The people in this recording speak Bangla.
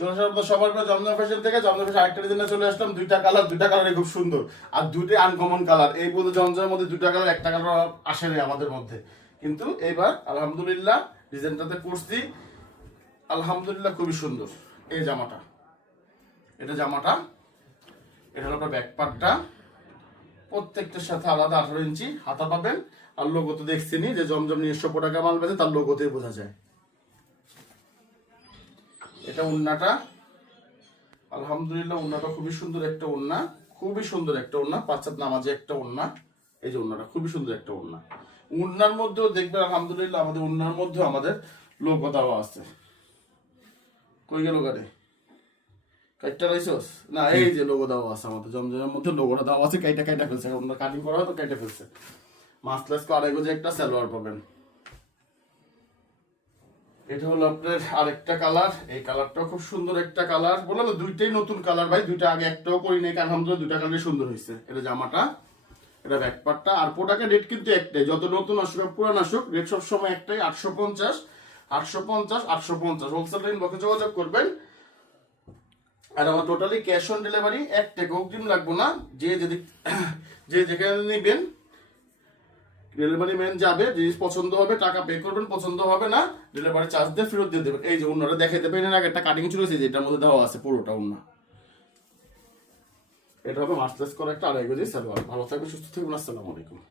চলে আসলাম তো সবার পরে জমজম ফ্যাশন থেকে। জমজম ফ্যাশন আরেকটা ডিজাইনে চলে আসলাম। দুইটা কালারই খুব সুন্দর, আর দুইটাই আনকমন কালার। এই বলতে জমজমের মধ্যে দুইটা কালার, একটা কালার আসে না আমাদের মধ্যে, কিন্তু এবার আলহামদুলিল্লাহ ডিজাইনটাতে করছি। আলহামদুলিল্লাহ খুবই সুন্দর। এই জামাটা, এটা জামাটা, এটা হলো আপনার ব্যাক পার্টটা। প্রত্যেকটার সাথে আলাদা 18 ইঞ্চি হাতা পাবেন। আর লোগো তো দেখছেনি যে জমজম নিজস্ব প্রোডাক্ট মাল বেঁধে, তার লোগোতেই বোঝা যায়। এটা ওড়নাটা, আলহামদুলিল্লাহ ওড়নাটা খুবই সুন্দর একটা ওড়না, খুবই সুন্দর একটা ওড়না, পাঁচাত নামাজে একটা ওড়না। এই যে ওড়নাটা খুবই সুন্দর একটা ওড়না। ওড়নার মধ্যেও দেখবেন আলহামদুলিল্লাহ আমাদের ওড়নার মধ্যেও আমাদের লোগো দেওয়া আছে। কই গেল গাড়ি কাইটটা লাইছস না? এই যে লোগো দেওয়া আছে আমাদের জমজমের মধ্যে, লোগোটা দেওয়া আছে। কাইটা ফেলছে, ওড়না কাটিং করা হয় তো কাইটা ফেলছে। মাসলেস কো আড়াই গজে একটা সালোয়ার পাবেন। এটা হলো আপনার আরেকটা কালার। এই কালারটাও খুব সুন্দর একটা কালার। বললাম না দুইটাই নতুন কালার ভাই, দুইটা আগে একটাও করি নাই। আলহামদুলিল্লাহ দুইটা কালারই সুন্দর হয়েছে। এটা জামাটা, এটা ব্যাক পার্টটা। আর প্রোডাক্টের রেট কিন্তু একটাই, যত নতুন আসুক পুরান আসুক, রেট সবসময় একটাই, 850 850 850। হোলসেল রেট বকে যোগাযোগ করবেন। আর আমার টোটালি ক্যাশ অন ডেলিভারি, 1 টাকা অগ্রিম লাগবে না। যে যেখানে নেবেন ডেলিভারি ম্যান যাবে, জিনিস পছন্দ হবে টাকা পে করবেন, পছন্দ হবে না ডেলিভারি চার্জ দিয়ে ফেরত দিয়ে দেবেন। এই যে অন্যরা দেখাইতে পারেন, আগে একটা কাটিং চলেছে যেটার মধ্যে দেওয়া আছে পুরোটা অন্য। এটা হবে মাসলেস করা একটা আড়াই গজি সালোয়ার। ভালো থাকবে, সুস্থ থাকবেন। আসসালামু আলাইকুম।